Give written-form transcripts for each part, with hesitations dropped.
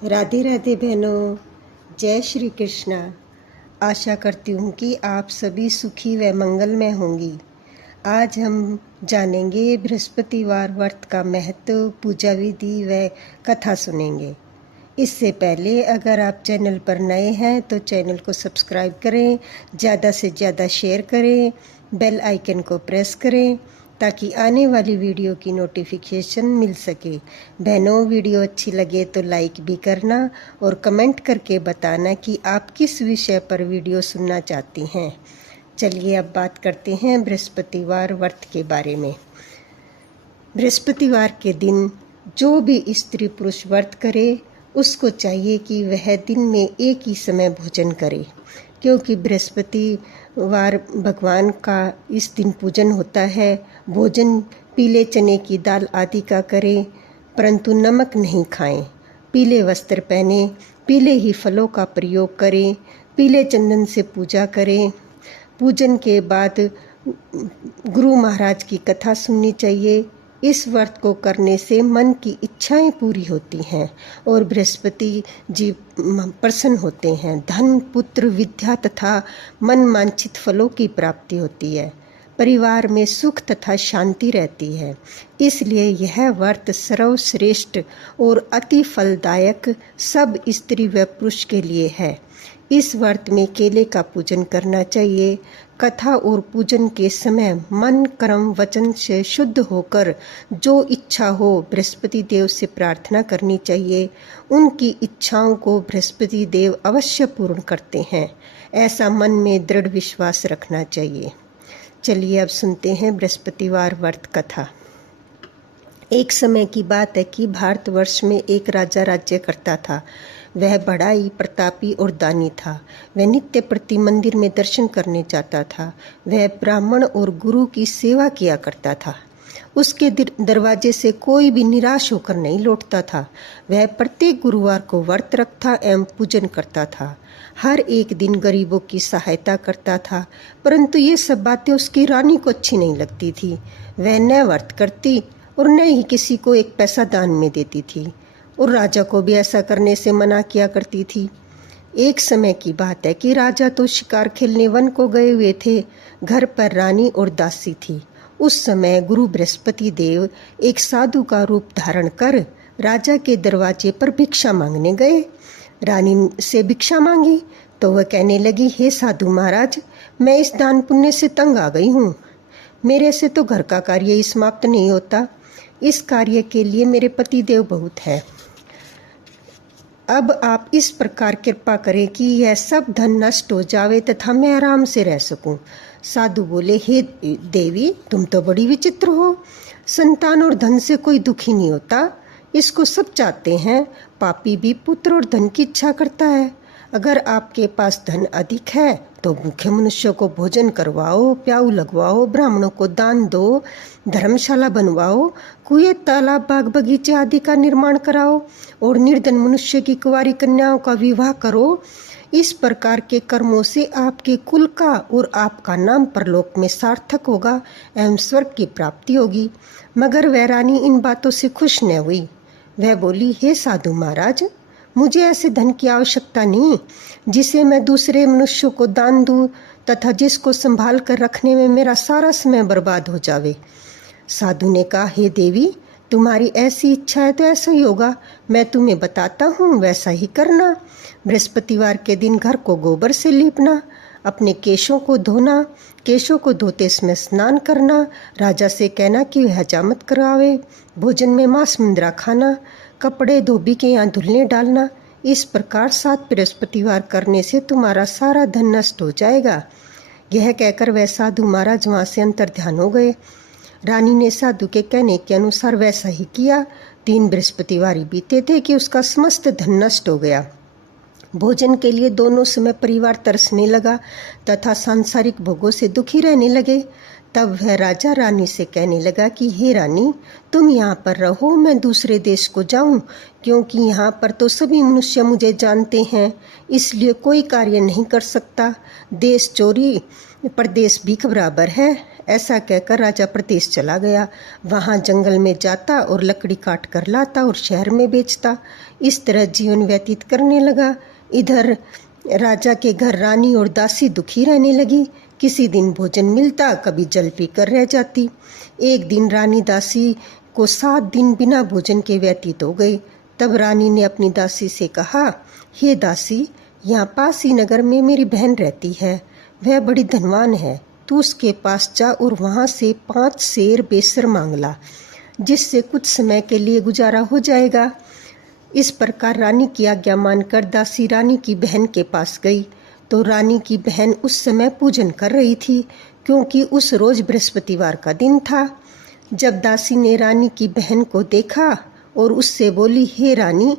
राधे राधे बहनों, जय श्री कृष्णा। आशा करती हूँ कि आप सभी सुखी व मंगलमय होंगी। आज हम जानेंगे बृहस्पतिवार व्रत का महत्व, पूजा विधि व कथा सुनेंगे। इससे पहले अगर आप चैनल पर नए हैं तो चैनल को सब्सक्राइब करें, ज़्यादा से ज़्यादा शेयर करें, बेल आइकन को प्रेस करें ताकि आने वाली वीडियो की नोटिफिकेशन मिल सके। बहनों, वीडियो अच्छी लगे तो लाइक भी करना और कमेंट करके बताना कि आप किस विषय पर वीडियो सुनना चाहती हैं। चलिए अब बात करते हैं बृहस्पतिवार व्रत के बारे में। बृहस्पतिवार के दिन जो भी स्त्री पुरुष व्रत करे उसको चाहिए कि वह दिन में एक ही समय भोजन करे, क्योंकि बृहस्पतिवार भगवान का इस दिन पूजन होता है। भोजन पीले चने की दाल आदि का करें, परंतु नमक नहीं खाएं। पीले वस्त्र पहने, पीले ही फलों का प्रयोग करें, पीले चंदन से पूजा करें। पूजन के बाद गुरु महाराज की कथा सुननी चाहिए। इस व्रत को करने से मन की इच्छाएं पूरी होती हैं और बृहस्पति जी प्रसन्न होते हैं। धन, पुत्र, विद्या तथा मन वांछित फलों की प्राप्ति होती है। परिवार में सुख तथा शांति रहती है। इसलिए यह व्रत सर्वश्रेष्ठ और अति फलदायक सब स्त्री व पुरुष के लिए है। इस व्रत में केले का पूजन करना चाहिए। कथा और पूजन के समय मन, कर्म, वचन से शुद्ध होकर जो इच्छा हो बृहस्पति देव से प्रार्थना करनी चाहिए। उनकी इच्छाओं को बृहस्पति देव अवश्य पूर्ण करते हैं, ऐसा मन में दृढ़ विश्वास रखना चाहिए। चलिए अब सुनते हैं बृहस्पतिवार व्रत कथा। एक समय की बात है कि भारतवर्ष में एक राजा राज्य करता था। वह बड़ा ही प्रतापी और दानी था। वह नित्य प्रति मंदिर में दर्शन करने जाता था। वह ब्राह्मण और गुरु की सेवा किया करता था। उसके दरवाजे से कोई भी निराश होकर नहीं लौटता था। वह प्रत्येक गुरुवार को व्रत रखता एवं पूजन करता था। हर एक दिन गरीबों की सहायता करता था, परंतु ये सब बातें उसकी रानी को अच्छी नहीं लगती थी। वह न व्रत करती और न ही किसी को एक पैसा दान में देती थी, और राजा को भी ऐसा करने से मना किया करती थी। एक समय की बात है कि राजा तो शिकार खेलने वन को गए हुए थे। घर पर रानी और दासी थी। उस समय गुरु बृहस्पति देव एक साधु का रूप धारण कर राजा के दरवाजे पर भिक्षा मांगने गए। रानी से भिक्षा मांगी तो वह कहने लगी, हे साधु महाराज, मैं इस दान पुण्य से तंग आ गई हूँ। मेरे से तो घर का कार्य ही समाप्त नहीं होता। इस कार्य के लिए मेरे पति देव बहुत है। अब आप इस प्रकार कृपा करें कि यह सब धन नष्ट हो जावे तथा मैं आराम से रह सकूं। साधु बोले, हे देवी, तुम तो बड़ी विचित्र हो। संतान और धन से कोई दुखी नहीं होता, इसको सब चाहते हैं। पापी भी पुत्र और धन की इच्छा करता है। अगर आपके पास धन अधिक है तो भूखे मनुष्यों को भोजन करवाओ, प्याऊ लगवाओ, ब्राह्मणों को दान दो, धर्मशाला बनवाओ, कुएं, तालाब, बाग बगीचे आदि का निर्माण कराओ और निर्धन मनुष्य की कुंवारी कन्याओं का विवाह करो। इस प्रकार के कर्मों से आपके कुल का और आपका नाम परलोक में सार्थक होगा एवं स्वर्ग की प्राप्ति होगी। मगर वह रानी इन बातों से खुश न हुई। वह बोली, हे साधु महाराज, मुझे ऐसे धन की आवश्यकता नहीं जिसे मैं दूसरे मनुष्यों को दान दूं तथा जिसको संभाल कर रखने में मेरा सारा समय बर्बाद हो जावे। साधु ने कहा, हे देवी, तुम्हारी ऐसी इच्छा है तो ऐसा ही होगा। मैं तुम्हें बताता हूँ, वैसा ही करना। बृहस्पतिवार के दिन घर को गोबर से लीपना, अपने केशों को धोना, केशों को धोते समय स्नान करना, राजा से कहना कि वह हजामत करावे, भोजन में मांस मुंद्रा खाना, कपड़े धोबी के यहाँ धुलने डालना। इस प्रकार 7 बृहस्पतिवार करने से तुम्हारा सारा धन नष्ट हो जाएगा। यह कहकर वह साधु महाराज वहाँ से अंतर ध्यान हो गए। रानी ने साधु के कहने के अनुसार वैसा ही किया। 3 बृहस्पतिवार बीते थे कि उसका समस्त धन नष्ट हो गया। भोजन के लिए दोनों समय परिवार तरसने लगा तथा सांसारिक भोगों से दुखी रहने लगे। तब वह राजा रानी से कहने लगा कि हे रानी, तुम यहाँ पर रहो, मैं दूसरे देश को जाऊं, क्योंकि यहाँ पर तो सभी मनुष्य मुझे जानते हैं, इसलिए कोई कार्य नहीं कर सकता। देश चोरी परदेश भीख बराबर है, ऐसा कहकर राजा प्रदेश चला गया। वहाँ जंगल में जाता और लकड़ी काट कर लाता और शहर में बेचता। इस तरह जीवन व्यतीत करने लगा। इधर राजा के घर रानी और दासी दुखी रहने लगी। किसी दिन भोजन मिलता, कभी जल पीकर रह जाती। एक दिन रानी दासी को 7 दिन बिना भोजन के व्यतीत हो गए। तब रानी ने अपनी दासी से कहा, हे दासी, यहाँ पास ही नगर में मेरी बहन रहती है, वह बड़ी धनवान है। तू उसके पास जा और वहाँ से 5 सेर बेसर मांग ला, जिससे कुछ समय के लिए गुजारा हो जाएगा। इस प्रकार रानी की आज्ञा मानकर दासी रानी की बहन के पास गई तो रानी की बहन उस समय पूजन कर रही थी, क्योंकि उस रोज बृहस्पतिवार का दिन था। जब दासी ने रानी की बहन को देखा और उससे बोली, हे रानी,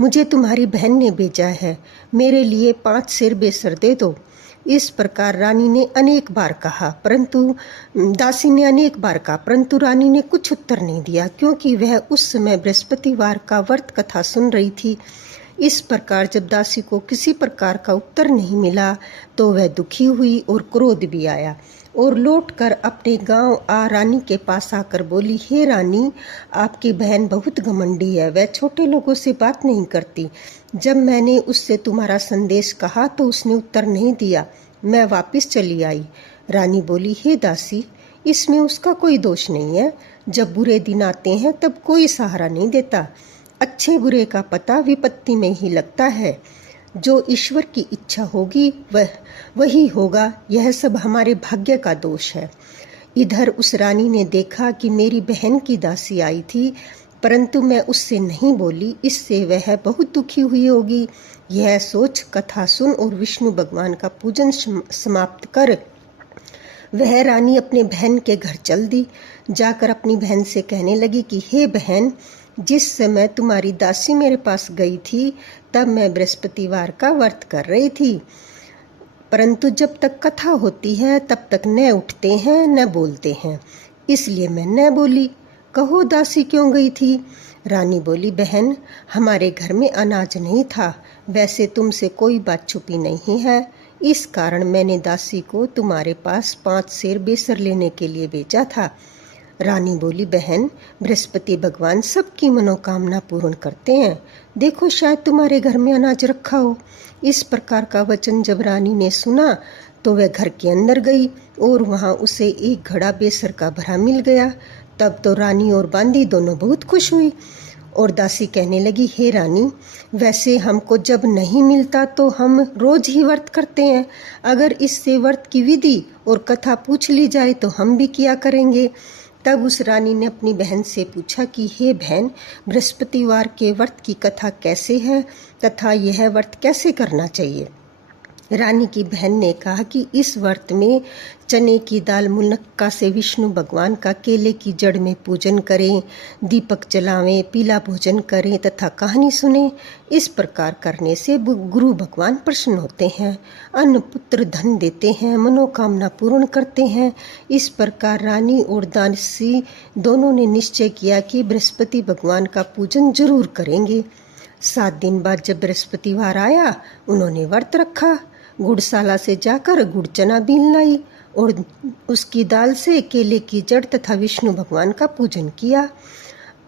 मुझे तुम्हारी बहन ने भेजा है, मेरे लिए 5 सेर बेसर दे दो। इस प्रकार रानी ने अनेक बार कहा, दासी ने अनेक बार कहा, परंतु रानी ने कुछ उत्तर नहीं दिया, क्योंकि वह उस समय बृहस्पतिवार का व्रत कथा सुन रही थी। इस प्रकार जब दासी को किसी प्रकार का उत्तर नहीं मिला तो वह दुखी हुई और क्रोध भी आया और लौटकर अपने गांव रानी के पास आकर बोली, हे रानी, आपकी बहन बहुत घमंडी है, वह छोटे लोगों से बात नहीं करती। जब मैंने उससे तुम्हारा संदेश कहा तो उसने उत्तर नहीं दिया, मैं वापस चली आई। रानी बोली, हे दासी, इसमें उसका कोई दोष नहीं है। जब बुरे दिन आते हैं तब कोई सहारा नहीं देता। अच्छे बुरे का पता विपत्ति में ही लगता है। जो ईश्वर की इच्छा होगी वही होगा। यह सब हमारे भाग्य का दोष है। इधर उस रानी ने देखा कि मेरी बहन की दासी आई थी, परंतु मैं उससे नहीं बोली, इससे वह बहुत दुखी हुई होगी। यह सोच कथा सुन और विष्णु भगवान का पूजन समाप्त कर वह रानी अपने बहन के घर चल दी। जाकर अपनी बहन से कहने लगी कि हे बहन, जिस समय तुम्हारी दासी मेरे पास गई थी तब मैं बृहस्पतिवार का व्रत कर रही थी, परंतु जब तक कथा होती है तब तक न उठते हैं न बोलते हैं, इसलिए मैं न बोली। कहो दासी क्यों गई थी? रानी बोली, बहन, हमारे घर में अनाज नहीं था, वैसे तुमसे कोई बात छुपी नहीं है, इस कारण मैंने दासी को तुम्हारे पास 5 सेर बेसर लेने के लिए भेजा था। रानी बोली, बहन, बृहस्पति भगवान सबकी मनोकामना पूर्ण करते हैं, देखो शायद तुम्हारे घर में अनाज रखा हो। इस प्रकार का वचन जब रानी ने सुना तो वह घर के अंदर गई और वहां उसे एक घड़ा बेसर का भरा मिल गया। तब तो रानी और बांदी दोनों बहुत खुश हुई और दासी कहने लगी, हे रानी, वैसे हमको जब नहीं मिलता तो हम रोज ही व्रत करते हैं, अगर इससे व्रत की विधि और कथा पूछ ली जाए तो हम भी किया करेंगे। तब उस रानी ने अपनी बहन से पूछा कि हे बहन, बृहस्पतिवार के व्रत की कथा कैसे है तथा यह व्रत कैसे करना चाहिए? रानी की बहन ने कहा कि इस व्रत में चने की दाल मुनक्का से विष्णु भगवान का केले की जड़ में पूजन करें, दीपक जलावें, पीला भोजन करें तथा कहानी सुने। इस प्रकार करने से गुरु भगवान प्रसन्न होते हैं, अन्न पुत्र धन देते हैं, मनोकामना पूर्ण करते हैं। इस प्रकार रानी और दासी दोनों ने निश्चय किया कि बृहस्पति भगवान का पूजन जरूर करेंगे। 7 दिन बाद जब बृहस्पतिवार आया, उन्होंने व्रत रखा। गुड़शाला से जाकर गुड़ चना बीन लाई और उसकी दाल से केले की जड़ तथा विष्णु भगवान का पूजन किया।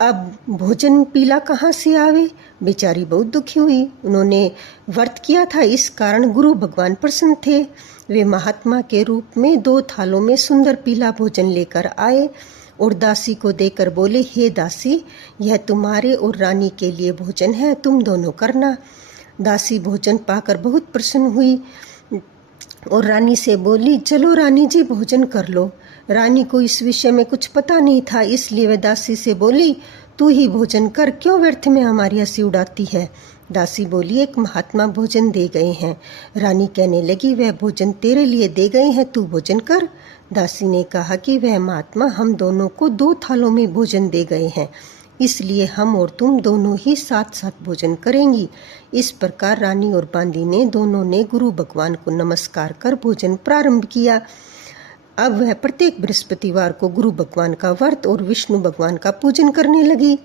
अब भोजन पीला कहाँ से आवे? बेचारी बहुत दुखी हुई। उन्होंने व्रत किया था, इस कारण गुरु भगवान प्रसन्न थे। वे महात्मा के रूप में 2 थालों में सुंदर पीला भोजन लेकर आए और दासी को देकर बोले, हे दासी, यह तुम्हारे और रानी के लिए भोजन है, तुम दोनों करना। दासी भोजन पाकर बहुत प्रसन्न हुई और रानी से बोली, चलो रानी जी, भोजन कर लो। रानी को इस विषय में कुछ पता नहीं था, इसलिए वह दासी से बोली, तू ही भोजन कर, क्यों व्यर्थ में हमारी हंसी उड़ाती है? दासी बोली, एक महात्मा भोजन दे गए हैं। रानी कहने लगी, वह भोजन तेरे लिए दे गए हैं, तू भोजन कर। दासी ने कहा कि वह महात्मा हम दोनों को 2 थालों में भोजन दे गए हैं, इसलिए हम और तुम दोनों ही साथ साथ भोजन करेंगी। इस प्रकार रानी और बांदी ने दोनों ने गुरु भगवान को नमस्कार कर भोजन प्रारंभ किया। अब वह प्रत्येक बृहस्पतिवार को गुरु भगवान का व्रत और विष्णु भगवान का पूजन करने लगी।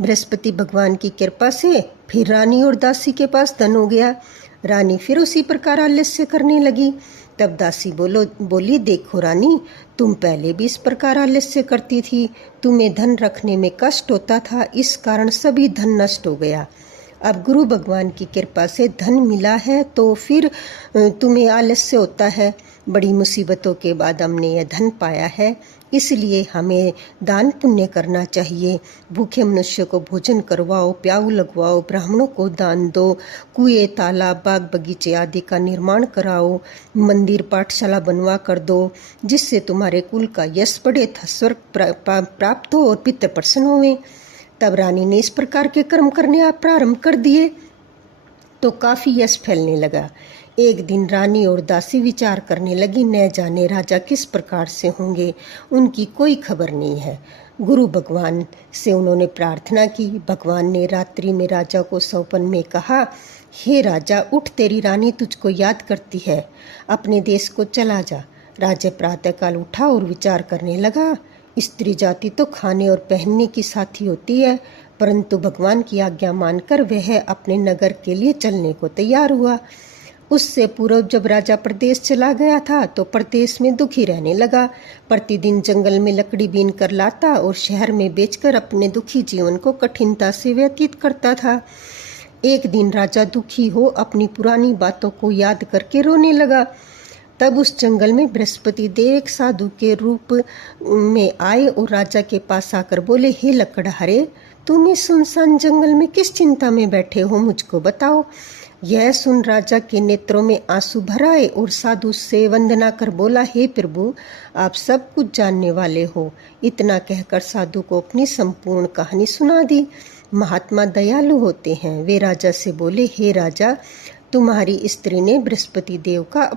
बृहस्पति भगवान की कृपा से फिर रानी और दासी के पास धन हो गया। रानी फिर उसी प्रकार आलस्य करने लगी। तब दासी बोली, देखो रानी, तुम पहले भी इस प्रकार आलस्य करती थी। तुम्हें धन रखने में कष्ट होता था, इस कारण सभी धन नष्ट हो गया। अब गुरु भगवान की कृपा से धन मिला है तो फिर तुम्हें आलस्य होता है। बड़ी मुसीबतों के बाद हमने यह धन पाया है, इसलिए हमें दान पुण्य करना चाहिए। भूखे मनुष्य को भोजन करवाओ, प्याऊ लगवाओ, ब्राह्मणों को दान दो, कुएं, तालाब, बाग बगीचे आदि का निर्माण कराओ, मंदिर पाठशाला बनवा कर दो, जिससे तुम्हारे कुल का यश बढ़े, स्वर्ग प्राप्त हो और पितृ प्रसन्न होवे। तब रानी ने इस प्रकार के कर्म करने प्रारंभ कर दिए तो काफी यश फैलने लगा। एक दिन रानी और दासी विचार करने लगी, न जाने राजा किस प्रकार से होंगे, उनकी कोई खबर नहीं है। गुरु भगवान से उन्होंने प्रार्थना की। भगवान ने रात्रि में राजा को स्वप्न में कहा, हे राजा, उठ, तेरी रानी तुझको याद करती है, अपने देश को चला जा। राजा प्रातःकाल उठा और विचार करने लगा, स्त्री जाति तो खाने और पहनने की साथी होती है, परंतु भगवान की आज्ञा मानकर वह अपने नगर के लिए चलने को तैयार हुआ। उससे पूर्व जब राजा प्रदेश चला गया था तो प्रदेश में दुखी रहने लगा। प्रतिदिन जंगल में लकड़ी बीन कर लाता और शहर में बेचकर अपने दुखी जीवन को कठिनता से व्यतीत करता था। एक दिन राजा दुखी हो अपनी पुरानी बातों को याद करके रोने लगा। तब उस जंगल में बृहस्पति देव एक साधु के रूप में आए और राजा के पास आकर बोले, हे लकड़हारे, तुम इस सुनसान जंगल में किस चिंता में बैठे हो, मुझको बताओ। यह सुन राजा के नेत्रों में आंसू भर आए और साधु से वंदना कर बोला, हे प्रभु, आप सब कुछ जानने वाले हो। इतना कहकर साधु को अपनी संपूर्ण कहानी सुना दी। महात्मा दयालु होते हैं। वे राजा से बोले, हे राजा, तुम्हारी स्त्री ने बृहस्पति देव का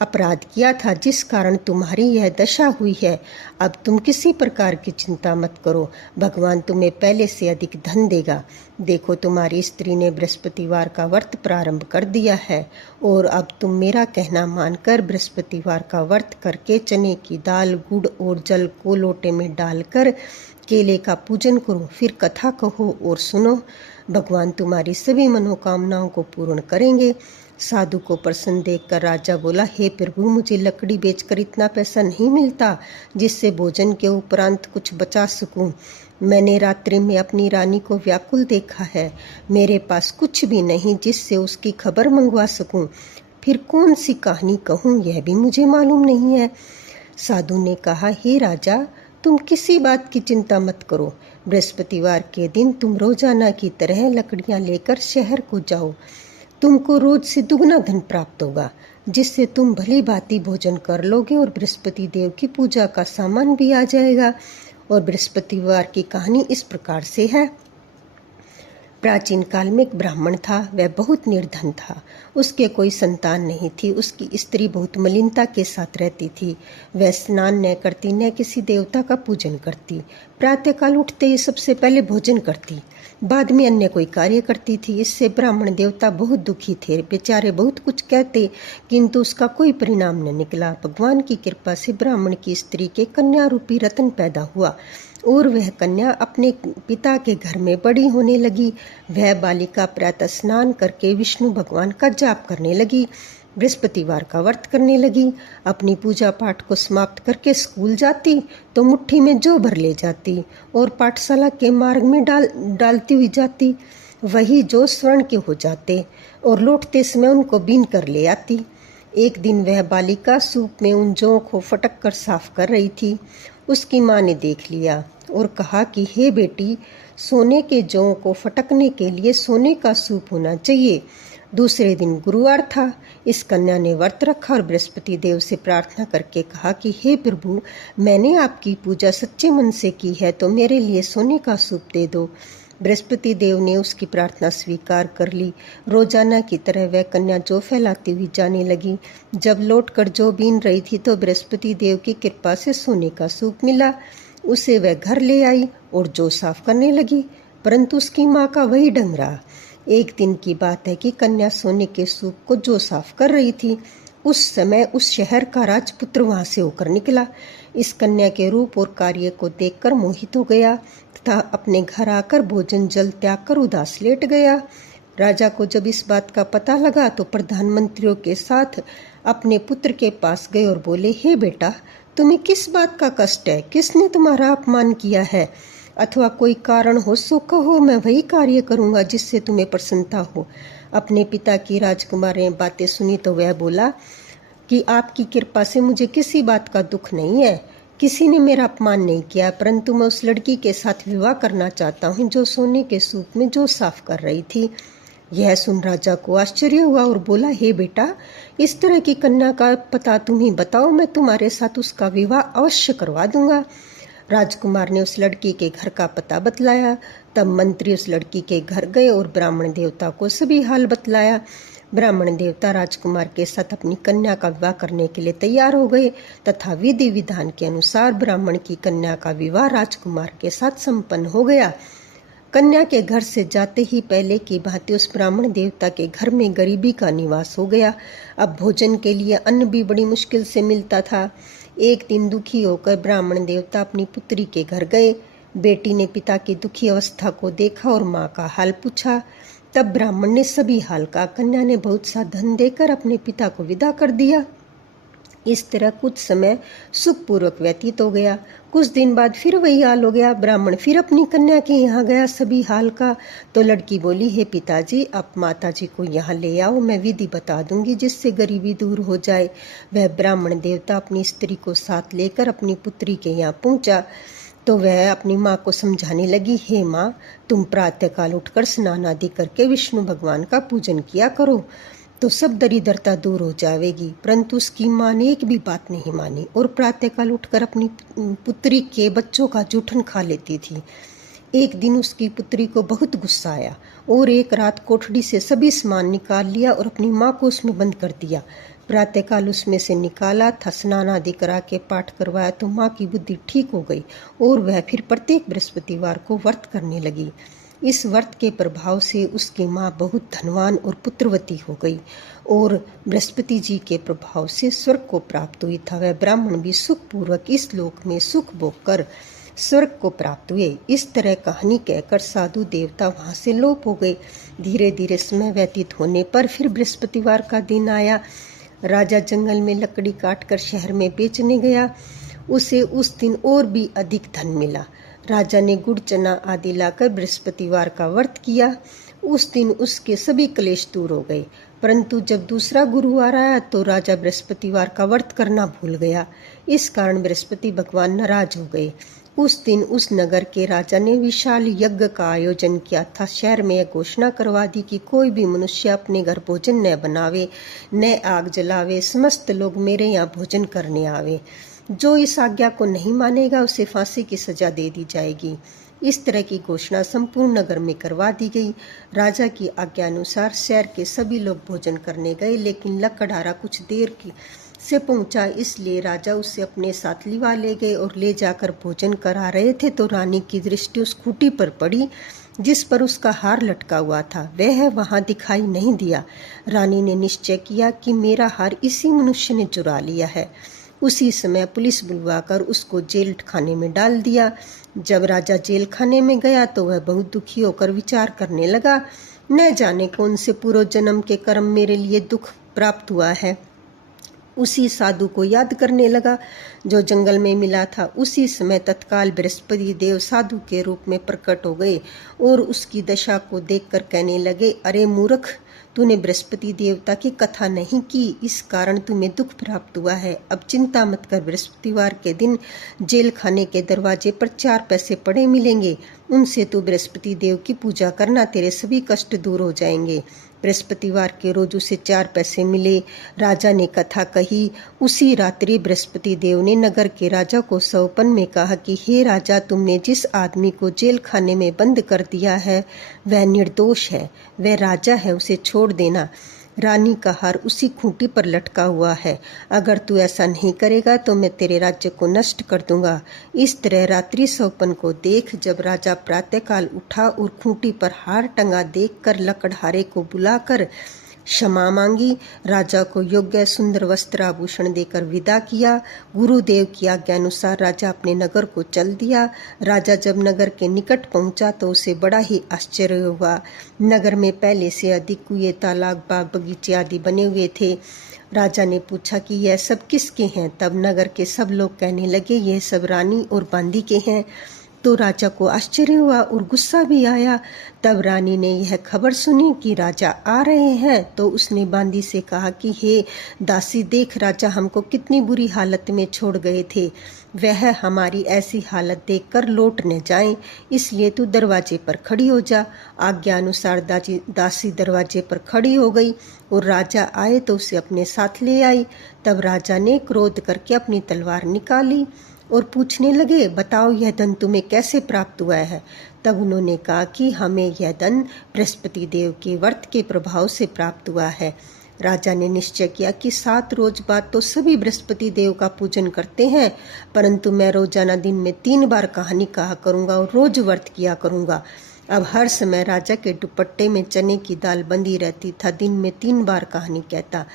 अपराध किया था, जिस कारण तुम्हारी यह दशा हुई है। अब तुम किसी प्रकार की चिंता मत करो, भगवान तुम्हें पहले से अधिक धन देगा। देखो, तुम्हारी स्त्री ने बृहस्पतिवार का व्रत प्रारंभ कर दिया है और अब तुम मेरा कहना मानकर बृहस्पतिवार का व्रत करके चने की दाल, गुड़ और जल को लोटे में डालकर केले का पूजन करो, फिर कथा कहो और सुनो। भगवान तुम्हारी सभी मनोकामनाओं को पूर्ण करेंगे। साधु को प्रसन्न देखकर राजा बोला, हे प्रभु, मुझे लकड़ी बेचकर इतना पैसा नहीं मिलता जिससे भोजन के उपरांत कुछ बचा सकूं। मैंने रात्रि में अपनी रानी को व्याकुल देखा है। मेरे पास कुछ भी नहीं जिससे उसकी खबर मंगवा सकूं। फिर कौन सी कहानी कहूं, यह भी मुझे मालूम नहीं है। साधु ने कहा, हे राजा, तुम किसी बात की चिंता मत करो। बृहस्पतिवार के दिन तुम रोजाना की तरह लकड़ियां लेकर शहर को जाओ। तुमको रोज से दुगना धन प्राप्त होगा, जिससे तुम भली भांति भोजन कर लोगे और बृहस्पति देव की पूजा का सामान भी आ जाएगा। और बृहस्पतिवार की कहानी इस प्रकार से है। प्राचीन काल में एक ब्राह्मण था। वह बहुत निर्धन था। उसके कोई संतान नहीं थी। उसकी स्त्री बहुत मलिनता के साथ रहती थी। वह स्नान न करती, न किसी देवता का पूजन करती। प्रातःकाल उठते ही सबसे पहले भोजन करती, बाद में अन्य कोई कार्य करती थी। इससे ब्राह्मण देवता बहुत दुखी थे। बेचारे बहुत कुछ कहते, किंतु उसका कोई परिणाम न निकला। भगवान की कृपा से ब्राह्मण की स्त्री के कन्या रूपी रतन पैदा हुआ और वह कन्या अपने पिता के घर में बड़ी होने लगी। वह बालिका प्रातः स्नान करके विष्णु भगवान का जाप करने लगी, बृहस्पतिवार का व्रत करने लगी। अपनी पूजा पाठ को समाप्त करके स्कूल जाती तो मुट्ठी में जौ भर ले जाती और पाठशाला के मार्ग में डालती हुई जाती। वही जौ स्वर्ण के हो जाते और लौटते समय उनको बीन कर ले आती। एक दिन वह बालिका सूप में उन जौ को फटक कर साफ कर रही थी। उसकी माँ ने देख लिया और कहा कि हे बेटी, सोने के जौ को फटकने के लिए सोने का सूप होना चाहिए। दूसरे दिन गुरुवार था। इस कन्या ने व्रत रखा और बृहस्पति देव से प्रार्थना करके कहा कि हे प्रभु, मैंने आपकी पूजा सच्चे मन से की है तो मेरे लिए सोने का सूप दे दो। बृहस्पति देव ने उसकी प्रार्थना स्वीकार कर ली। रोजाना की तरह वह कन्या जौ फैलाती हुई जाने लगी। जब लौटकर जौ बीन रही थी तो बृहस्पति देव की कृपा से सोने का सूप मिला। उसे वह घर ले आई और जौ साफ करने लगी, परंतु उसकी माँ का वही ढंग रहा। एक दिन की बात है कि कन्या सोने के सूप को जौ साफ कर रही थी। उस समय उस शहर का राजपुत्र वहां से होकर निकला। इस कन्या के रूप और कार्य को देखकर मोहित हो गया तथा अपने घर आकर भोजन जल त्याग कर उदास लेट गया। राजा को जब इस बात का पता लगा तो प्रधानमंत्रियों के साथ अपने पुत्र के पास गए और बोले, हे बेटा, तुम्हें किस बात का कष्ट है? किसने तुम्हारा अपमान किया है? अथवा कोई कारण हो सो कहो, मैं वही कार्य करूंगा जिससे तुम्हें प्रसन्नता हो। अपने पिता की राजकुमार ने बातें सुनी तो वह बोला कि आपकी कृपा से मुझे किसी बात का दुख नहीं है, किसी ने मेरा अपमान नहीं किया, परंतु मैं उस लड़की के साथ विवाह करना चाहता हूँ जो सोने के सूप में जो साफ कर रही थी। यह सुन राजा को आश्चर्य हुआ और बोला, हे बेटा, इस तरह की कन्या का पता तुम्हें बताओ, मैं तुम्हारे साथ उसका विवाह अवश्य करवा दूंगा। राजकुमार ने उस लड़की के घर का पता बतलाया। तब मंत्री उस लड़की के घर गए और ब्राह्मण देवता को सभी हाल बतलाया। ब्राह्मण देवता राजकुमार के साथ अपनी कन्या का विवाह करने के लिए तैयार हो गए तथा विधि विधान के अनुसार ब्राह्मण की कन्या का विवाह राजकुमार के साथ संपन्न हो गया। कन्या के घर से जाते ही पहले की भांति उस ब्राह्मण देवता के घर में गरीबी का निवास हो गया। अब भोजन के लिए अन्न भी बड़ी मुश्किल से मिलता था। एक दिन दुखी होकर ब्राह्मण देवता अपनी पुत्री के घर गए। बेटी ने पिता की दुखी अवस्था को देखा और माँ का हाल पूछा। तब ब्राह्मण ने सभी हाल का कन्या ने बहुत सा धन देकर अपने पिता को विदा कर दिया। इस तरह कुछ समय सुखपूर्वक व्यतीत हो गया। कुछ दिन बाद फिर वही हाल हो गया। ब्राह्मण फिर अपनी कन्या के यहाँ गया सभी हाल का। तो लड़की बोली, हे पिताजी, आप माताजी को यहाँ ले आओ, मैं विधि बता दूंगी जिससे गरीबी दूर हो जाए। वह ब्राह्मण देवता अपनी स्त्री को साथ लेकर अपनी पुत्री के यहाँ पहुंचा तो वह अपनी माँ को समझाने लगी, हे माँ, तुम प्रातःकाल उठकर स्नान आदि करके विष्णु भगवान का पूजन किया करो तो सब दरिद्रता दूर हो जाएगी। परंतु उसकी माँ ने एक भी बात नहीं मानी और प्रातःकाल उठकर अपनी पुत्री के बच्चों का जूठन खा लेती थी। एक दिन उसकी पुत्री को बहुत गुस्सा आया और एक रात कोठड़ी से सभी सामान निकाल लिया और अपनी माँ को उसमें बंद कर दिया। प्रातःकाल उसमें से निकाला था, स्नान आदि करा के पाठ करवाया तो माँ की बुद्धि ठीक हो गई और वह फिर प्रत्येक बृहस्पतिवार को व्रत करने लगी। इस व्रत के प्रभाव से उसकी माँ बहुत धनवान और पुत्रवती हो गई और बृहस्पति जी के प्रभाव से स्वर्ग को प्राप्त हुई था। वह ब्राह्मण भी सुखपूर्वक इस लोक में सुख भोग कर स्वर्ग को प्राप्त हुए। इस तरह कहानी कहकर साधु देवता वहां से लोप हो गए। धीरे धीरे समय व्यतीत होने पर फिर बृहस्पतिवार का दिन आया। राजा जंगल में लकड़ी काटकर शहर में बेचने गया। उसे उस दिन और भी अधिक धन मिला। राजा ने गुड़ चना आदि लाकर बृहस्पतिवार का व्रत किया। उस दिन उसके सभी क्लेश दूर हो गए। परंतु जब दूसरा गुरुवार आया तो राजा बृहस्पतिवार का व्रत करना भूल गया। इस कारण बृहस्पति भगवान नाराज हो गए। उस दिन उस नगर के राजा ने विशाल यज्ञ का आयोजन किया था। शहर में यह घोषणा करवा दी कि कोई भी मनुष्य अपने घर भोजन न बनावे, न आग जलावे, समस्त लोग मेरे यहाँ भोजन करने आवे। जो इस आज्ञा को नहीं मानेगा उसे फांसी की सजा दे दी जाएगी। इस तरह की घोषणा संपूर्ण नगर में करवा दी गई। राजा की आज्ञा अनुसार शहर के सभी लोग भोजन करने गए, लेकिन लकड़हारा कुछ देर से पहुंचा, इसलिए राजा उसे अपने साथ लिवा ले गए और ले जाकर भोजन करा रहे थे तो रानी की दृष्टि उस खूंटी पर पड़ी जिस पर उसका हार लटका हुआ था। वह वहां दिखाई नहीं दिया। रानी ने निश्चय किया कि मेरा हार इसी मनुष्य ने चुरा लिया है। उसी समय पुलिस बुलवाकर उसको जेल खाने में डाल दिया। जब राजा जेल खाने में गया तो वह बहुत दुखी होकर विचार करने लगा, न जाने कौन से पूर्व जन्म के कर्म मेरे लिए दुख प्राप्त हुआ है। उसी साधु को याद करने लगा जो जंगल में मिला था। उसी समय तत्काल बृहस्पति देव साधु के रूप में प्रकट हो गए और उसकी दशा को देखकर कहने लगे, अरे मूर्ख, तूने बृहस्पति देवता की कथा नहीं की, इस कारण तुम्हें दुख प्राप्त हुआ है। अब चिंता मत कर, बृहस्पतिवार के दिन जेल खाने के दरवाजे पर 4 पैसे पड़े मिलेंगे, उनसे तू बृहस्पति देव की पूजा करना, तेरे सभी कष्ट दूर हो जाएंगे। बृहस्पतिवार के रोज उसे 4 पैसे मिले। राजा ने कथा कही। उसी रात्रि बृहस्पति देव ने नगर के राजा को सौपन में कहा कि हे राजा, तुमने जिस आदमी को जेल खाने में बंद कर दिया है वह निर्दोष है, वह राजा है, उसे छोड़ देना। रानी का हार उसी खूंटी पर लटका हुआ है। अगर तू ऐसा नहीं करेगा तो मैं तेरे राज्य को नष्ट कर दूंगा। इस तरह रात्रि सौपन को देख जब राजा प्रातःकाल उठा और खूंटी पर हार टंगा देखकर लकड़हारे को बुलाकर क्षमा मांगी, राजा को योग्य सुंदर वस्त्र आभूषण देकर विदा किया। गुरुदेव की आज्ञा अनुसार राजा अपने नगर को चल दिया। राजा जब नगर के निकट पहुंचा तो उसे बड़ा ही आश्चर्य हुआ। नगर में पहले से अधिक कुएं, तालाब, बाग बगीचे आदि बने हुए थे। राजा ने पूछा कि यह सब किसके हैं? तब नगर के सब लोग कहने लगे, यह सब रानी और बांदी के हैं। तो राजा को आश्चर्य हुआ और गुस्सा भी आया। तब रानी ने यह खबर सुनी कि राजा आ रहे हैं तो उसने बांदी से कहा कि हे दासी, देख राजा हमको कितनी बुरी हालत में छोड़ गए थे। वह हमारी ऐसी हालत देखकर लौट न जाएं, इसलिए तू दरवाजे पर खड़ी हो जा। आज्ञा अनुसार दासी दरवाजे पर खड़ी हो गई और राजा आए तो उसे अपने साथ ले आई। तब राजा ने क्रोध करके अपनी तलवार निकाली और पूछने लगे, बताओ यह धन तुम्हें कैसे प्राप्त हुआ है? तब उन्होंने कहा कि हमें यह धन बृहस्पति देव के व्रत के प्रभाव से प्राप्त हुआ है। राजा ने निश्चय किया कि 7 रोज बाद तो सभी बृहस्पति देव का पूजन करते हैं, परंतु मैं रोजाना दिन में 3 बार कहानी कहा करूंगा और रोज व्रत किया करूंगा। अब हर समय राजा के दुपट्टे में चने की दाल बंधी रहती था, दिन में 3 बार कहानी कहता।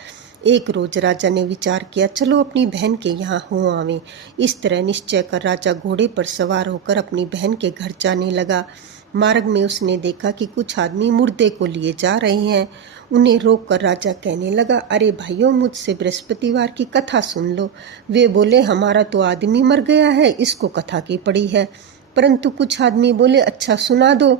एक रोज राजा ने विचार किया, चलो अपनी बहन के यहाँ हो आवें। इस तरह निश्चय कर राजा घोड़े पर सवार होकर अपनी बहन के घर जाने लगा। मार्ग में उसने देखा कि कुछ आदमी मुर्दे को लिए जा रहे हैं। उन्हें रोककर राजा कहने लगा, अरे भाइयों, मुझसे बृहस्पतिवार की कथा सुन लो। वे बोले, हमारा तो आदमी मर गया है, इसको कथा की पड़ी है। परंतु कुछ आदमी बोले, अच्छा सुना दो।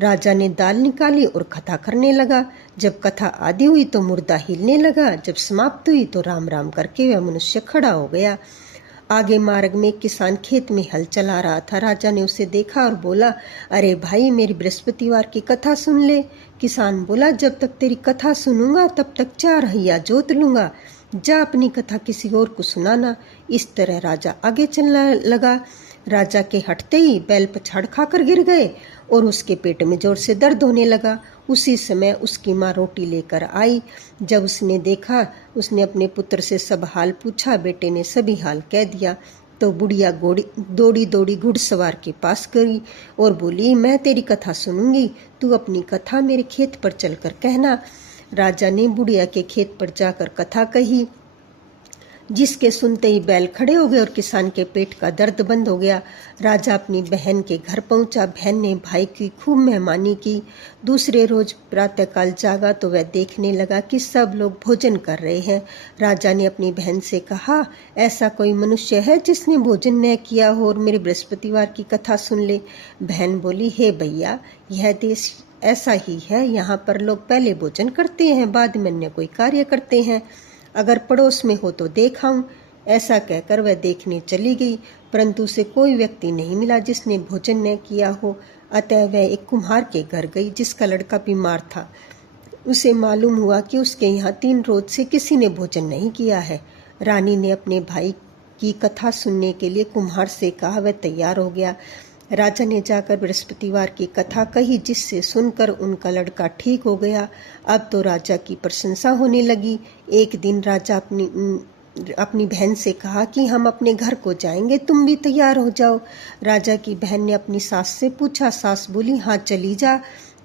राजा ने दाल निकाली और कथा करने लगा। जब कथा आधी हुई तो मुर्दा हिलने लगा। जब समाप्त हुई तो राम राम करके वह मनुष्य खड़ा हो गया। आगे मार्ग में एक किसान खेत में हल चला रहा था। राजा ने उसे देखा और बोला, अरे भाई, मेरी बृहस्पतिवार की कथा सुन ले। किसान बोला, जब तक तेरी कथा सुनूंगा तब तक 4 हइया जोत लूंगा। जा अपनी कथा किसी और को सुनाना। इस तरह राजा आगे चलने लगा। राजा के हटते ही बैल पछाड़ खाकर गिर गए और उसके पेट में जोर से दर्द होने लगा। उसी समय उसकी माँ रोटी लेकर आई। जब उसने देखा, उसने अपने पुत्र से सब हाल पूछा। बेटे ने सभी हाल कह दिया। तो बुढ़िया दौड़ी दौड़ी घुड़सवार के पास गई और बोली, मैं तेरी कथा सुनूंगी, तू अपनी कथा मेरे खेत पर चलकर कहना। राजा ने बुढ़िया के खेत पर जाकर कथा कही, जिसके सुनते ही बैल खड़े हो गए और किसान के पेट का दर्द बंद हो गया। राजा अपनी बहन के घर पहुंचा। बहन ने भाई की खूब मेहमानी की। दूसरे रोज प्रातःकाल जागा तो वह देखने लगा कि सब लोग भोजन कर रहे हैं। राजा ने अपनी बहन से कहा, ऐसा कोई मनुष्य है जिसने भोजन न किया हो और मेरे बृहस्पतिवार की कथा सुन ले? बहन बोली, हे भैया, यह देश ऐसा ही है, यहाँ पर लोग पहले भोजन करते हैं, बाद में अन्य कोई कार्य करते हैं। अगर पड़ोस में हो तो देख आऊं। ऐसा कहकर वह देखने चली गई, परंतु उसे कोई व्यक्ति नहीं मिला जिसने भोजन न किया हो। अतः वह एक कुम्हार के घर गई जिसका लड़का बीमार था। उसे मालूम हुआ कि उसके यहाँ 3 रोज से किसी ने भोजन नहीं किया है। रानी ने अपने भाई की कथा सुनने के लिए कुम्हार से कहा। वह तैयार हो गया। राजा ने जाकर बृहस्पतिवार की कथा कही, जिससे सुनकर उनका लड़का ठीक हो गया। अब तो राजा की प्रशंसा होने लगी। एक दिन राजा अपनी बहन से कहा कि हम अपने घर को जाएंगे, तुम भी तैयार हो जाओ। राजा की बहन ने अपनी सास से पूछा। सास बोली, हाँ चली जा,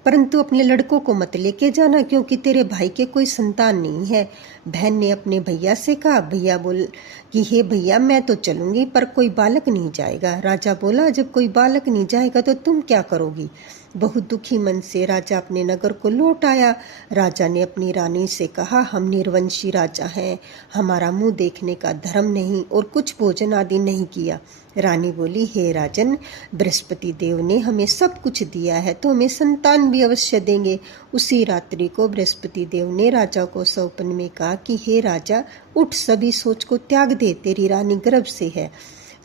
परंतु अपने लड़कों को मत लेके जाना, क्योंकि तेरे भाई के कोई संतान नहीं है। बहन ने अपने भैया से कहा। भैया बोल कि हे भैया, मैं तो चलूंगी पर कोई बालक नहीं जाएगा। राजा बोला, जब कोई बालक नहीं जाएगा तो तुम क्या करोगी? बहुत दुखी मन से राजा अपने नगर को लौट आया। राजा ने अपनी रानी से कहा, हम निर्वंशी राजा हैं, हमारा मुंह देखने का धर्म नहीं और कुछ भोजन आदि नहीं किया। रानी बोली, हे राजन, बृहस्पति देव ने हमें सब कुछ दिया है तो हमें संतान भी अवश्य देंगे। उसी रात्रि को बृहस्पति देव ने राजा को स्वप्न में कहा कि हे राजा, उठ, सभी सोच को त्याग दे, तेरी रानी गर्भ से है।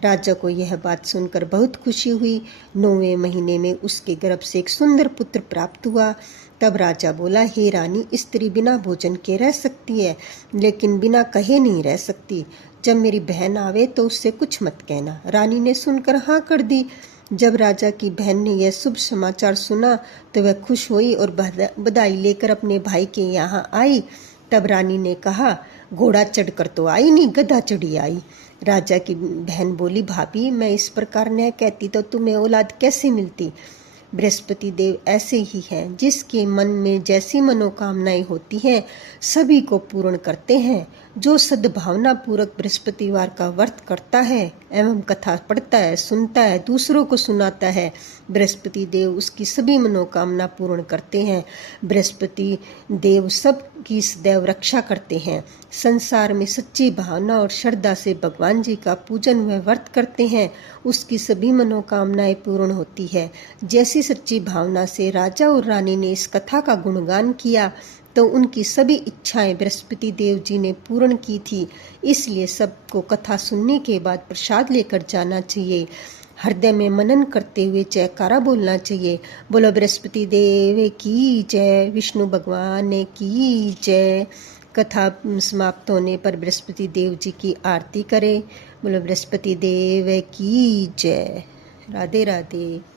राजा को यह बात सुनकर बहुत खुशी हुई। 9वें महीने में उसके गर्भ से एक सुंदर पुत्र प्राप्त हुआ। तब राजा बोला, हे रानी, स्त्री बिना भोजन के रह सकती है, लेकिन बिना कहे नहीं रह सकती। जब मेरी बहन आवे तो उससे कुछ मत कहना। रानी ने सुनकर हाँ कर दी। जब राजा की बहन ने यह शुभ समाचार सुना तो वह खुश हुई और बधाई लेकर अपने भाई के यहाँ आई। तब रानी ने कहा, घोड़ा चढ़कर तो आई नहीं, गधा चढ़ी आई। राजा की बहन बोली, भाभी, मैं इस प्रकार न कहती तो तुम्हें औलाद कैसे मिलती? बृहस्पति देव ऐसे ही हैं, जिसके मन में जैसी मनोकामनाएं होती हैं सभी को पूर्ण करते हैं। जो सद्भावना पूर्वक बृहस्पतिवार का व्रत करता है एवं कथा पढ़ता है, सुनता है, दूसरों को सुनाता है, बृहस्पति देव उसकी सभी मनोकामना पूर्ण करते हैं। बृहस्पति देव सबकी सदैव रक्षा करते हैं। संसार में सच्ची भावना और श्रद्धा से भगवान जी का पूजन व व्रत करते हैं, उसकी सभी मनोकामनाएं पूर्ण होती है। जैसी सच्ची भावना से राजा और रानी ने इस कथा का गुणगान किया तो उनकी सभी इच्छाएं बृहस्पति देव जी ने पूर्ण की थी। इसलिए सबको कथा सुनने के बाद प्रसाद लेकर जाना चाहिए। हृदय में मनन करते हुए जयकारा बोलना चाहिए। बोलो बृहस्पति देव की जय, विष्णु भगवान की जय। कथा समाप्त होने पर बृहस्पति देव जी की आरती करें। बोलो बृहस्पति देव की जय। राधे राधे।